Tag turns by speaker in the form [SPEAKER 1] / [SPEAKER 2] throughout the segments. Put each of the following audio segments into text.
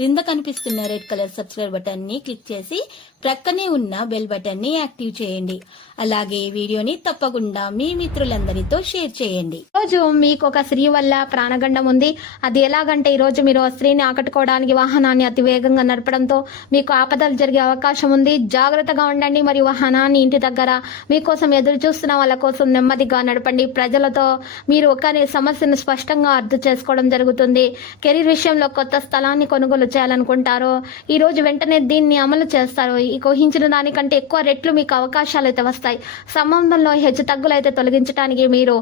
[SPEAKER 1] క్రింద కనిపిస్తున్న red colour subscribe బటన్ని క్లిక్ చేసి ప్రక్కనే ఉన్న బెల్ బటన్ని యాక్టివ్ చేయండి. అలాగే వీడియోని తప్పకుండా మీ మిత్రులందరితో షేర్ చేయండి.
[SPEAKER 2] రోజు మీకు ఒక స్త్రీ వల్ల ప్రాణగండం ఉంది. అది ఎలాగంటే ఈ రోజు మీరు ఆ స్త్రీని ఆకట్టుకోవడానికి వాహనాన్ని అతి వేగంగా నడపడంతో మీకు ఆపదలు జరిగే అవకాశం ఉంది. జాగ్రత్తగా ఉండండి. మరియు వాహనాన్ని ఇంటి దగ్గర మీకోసం ఎదురు చూస్తున్న వాళ్ళ కోసం నెమ్మదిగా నడపండి. ప్రజలతో మీరు ఒక సమస్యను స్పష్టంగా అర్థం చేసుకోవడం జరుగుతుంది. కెరీర్ విషయంలో కొత్త స్థలాన్ని కొనుగోలు చేయాలనుకుంటారో ఈ రోజు వెంటనే దీన్ని అమలు చేస్తారు ఈ ఊహించిన దానికంటే ఎక్కువ రెట్లు మీకు అవకాశాలు అయితే వస్తాయి. సంబంధంలో హెచ్చు తగ్గులు అయితే తొలగించడానికి మీరు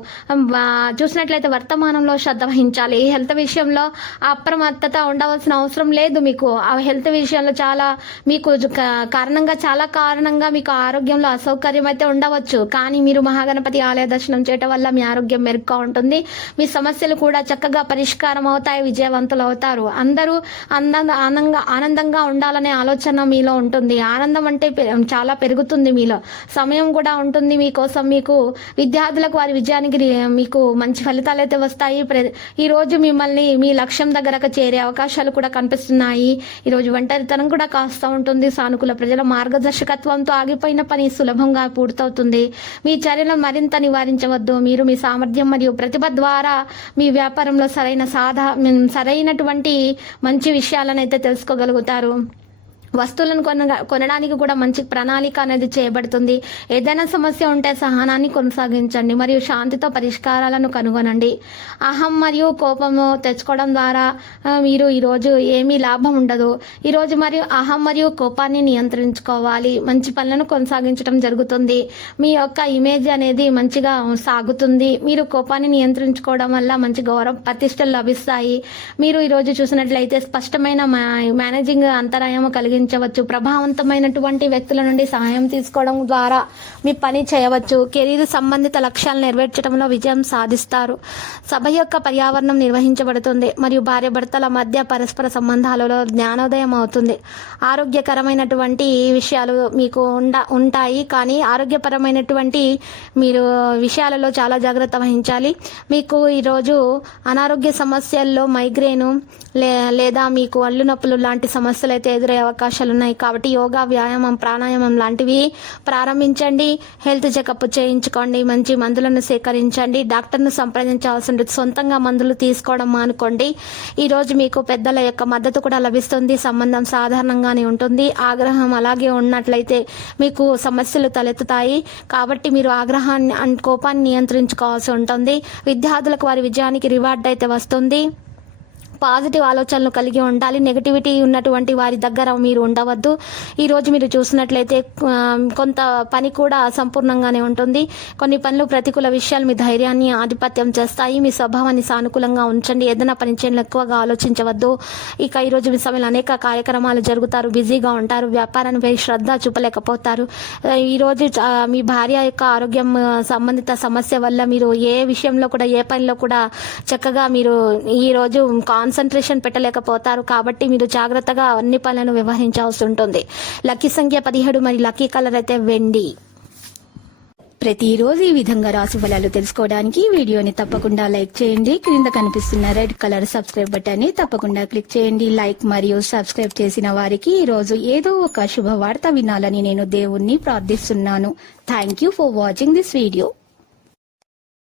[SPEAKER 2] చూసినట్లయితే వర్తమానంలో శ్రద్ధ వహించాలి. హెల్త్ విషయంలో అప్రమత్తత ఉండవలసిన అవసరం లేదు మీకు. ఆ హెల్త్ విషయంలో చాలా మీకు కారణంగా చాలా కారణంగా మీకు ఆరోగ్యంలో అసౌకర్యం అయితే ఉండవచ్చు. కానీ మీరు మహాగణపతి ఆలయ దర్శనం చేయటం వల్ల మీ ఆరోగ్యం మెరుగ్గా ఉంటుంది. మీ సమస్యలు కూడా చక్కగా పరిష్కారం అవుతాయి విజయవంతులు అవుతారు. అందరూ ఆనంద ఆనందంగా ఆనందంగా ఉండాలనే ఆలోచన మీలో ఉంటుంది. ఆనందం అంటే పె- చాలా పెరుగుతుంది మీలో. సమయం కూడా ఉంటుంది మీకోసం. మీకు విద్యార్థులకు వారి విజయానికి మీకు మంచి ఫలితాలు అయితే వస్తాయి. ప్ర- మిమ్మల్ని మీ లక్ష్యం దగ్గరకు చేరే అవకాశాలు కూడా కనిపిస్తున్నాయి. ఈరోజు ఒంటరితనం కూడా కాస్త ఉంటుంది. సానుకూల ప్రజల మార్గదర్శకత్వంతో ఆగిపోయిన పని సులభంగా పూర్తవుతుంది. మీ చర్యలను మరింత నివారించవద్దు. మీరు మీ సామర్థ్యం మరియు ప్రతిభ ద్వారా మీ వ్యాపారంలో సరైన సాధా సరైనటువంటి మంచి విషయాలను అయితే తెలుసుకోగలుగుతారు. వస్తువులను కొన కొనడానికి కూడా మంచి ప్రణాళిక అనేది చేయబడుతుంది. ఏదైనా సమస్య ఉంటే సహనాన్ని కొనసాగించండి మరియు శాంతితో పరిష్కారాలను కనుగొనండి. అహం మరియు కోపము తెచ్చుకోవడం ద్వారా మీరు ఈరోజు ఏమీ లాభం ఉండదు. ఈరోజు మరియు అహం మరియు కోపాన్ని నియంత్రించుకోవాలి. మంచి పనులను కొనసాగించడం జరుగుతుంది. మీ యొక్క ఇమేజ్ అనేది మంచిగా సాగుతుంది. మీరు కోపాన్ని నియంత్రించుకోవడం వల్ల మంచి గౌరవ ప్రతిష్టలు లభిస్తాయి. మీరు ఈరోజు చూసినట్లయితే స్పష్టమైన మేనేజింగ్ అంతరాయం కలిగించవచ్చు ప్రభావవంతమైనటువంటి వ్యక్తుల నుండి సహాయం తీసుకోవడం ద్వారా మీ పని చేయవచ్చు. కెరీర్ సంబంధిత లక్ష్యాలు నెరవేర్చడంలో విజయం సాధిస్తారు. సభ యొక్క పర్యావరణం నిర్వహించబడుతుంది మరియు భార్య భర్తల మధ్య పరస్పర సంబంధాలలో జ్ఞానోదయం అవుతుంది. ఆరోగ్యకరమైనటువంటి విషయాలు మీకు ఉండ ఉంటాయి కానీ ఆరోగ్యపరమైనటువంటి మీరు విషయాలలో చాలా జాగ్రత్త వహించాలి. మీకు ఈరోజు అనారోగ్య సమస్యల్లో మైగ్రేను లే లేదా మీకు అల్లు నొప్పులు లాంటి సమస్యలు అయితే ఎదురయ్యే అవకాశాలు ఉన్నాయి కాబట్టి యోగా వ్యాయామం ప్రాణాయామం లాంటివి ప్రారంభించండి. హెల్త్ చెకప్ చేయించుకోండి. మంచి మందులను సేకరించండి. డాక్టర్ను సంప్రదించాల్సి ఉంటుంది సొంతంగా మందులు తీసుకోవడం మానుకోండి. ఈరోజు మీకు పెద్దల యొక్క మద్దతు కూడా లభిస్తుంది. సంబంధం సాధారణంగానే ఉంటుంది. ఆగ్రహం అలాగే ఉన్నట్లయితే మీకు సమస్యలు తలెత్తుతాయి. కాబట్టి మీరు ఆగ్రహాన్ని అండ్ కోపాన్ని నియంత్రించుకోవాల్సి ఉంటుంది. విద్యార్థులకు వారి విజయానికి రివార్డ్ అయితే వస్తుంది. పాజిటివ్ ఆలోచనలు కలిగి ఉండాలి. నెగటివిటీ ఉన్నటువంటి వారి దగ్గర మీరు ఉండవద్దు. ఈరోజు మీరు చూసినట్లయితే కొంత పని కూడా సంపూర్ణంగానే ఉంటుంది. కొన్ని పనులు ప్రతికూల విషయాలు మీ ధైర్యాన్ని ఆధిపత్యం చేస్తాయి. మీ స్వభావాన్ని సానుకూలంగా ఉంచండి. ఏదైనా పని చేయడం ఎక్కువగా ఆలోచించవద్దు. ఇక ఈరోజు మీ సమయంలో అనేక కార్యక్రమాలు జరుగుతారు. బిజీగా ఉంటారు. వ్యాపారానికి శ్రద్ధ చూపలేకపోతారు. ఈరోజు మీ భార్య యొక్క ఆరోగ్యం సంబంధిత సమస్య వల్ల మీరు ఏ విషయంలో కూడా ఏ పనిలో కూడా చక్కగా మీరు ఈ రోజు కాన్సన్ట్రేషన్ పెట్టలేకపోతారు కాబట్టి మీరు జాగ్రత్తగా అన్ని పనులను వ్యవహరించాల్సి ఉంటుంది. లక్కీ సంఖ్య పదిహేడు మరి లక్కీ కలర్ అయితే వెండి.
[SPEAKER 1] ప్రతిరోజు ఈ విధంగా రాశి ఫలాలు తెలుసుకోవడానికి వీడియోని తప్పకుండా లైక్ చేయండి. క్రింద కనిపిస్తున్న రెడ్ కలర్ సబ్స్క్రైబ్ బటన్ని తప్పకుండా క్లిక్ చేయండి. లైక్ మరియు సబ్స్క్రైబ్ చేసిన వారికి ఈ రోజు ఏదో ఒక శుభవార్త వినాలని నేను దేవుణ్ణి ప్రార్థిస్తున్నాను. Thank you for watching this video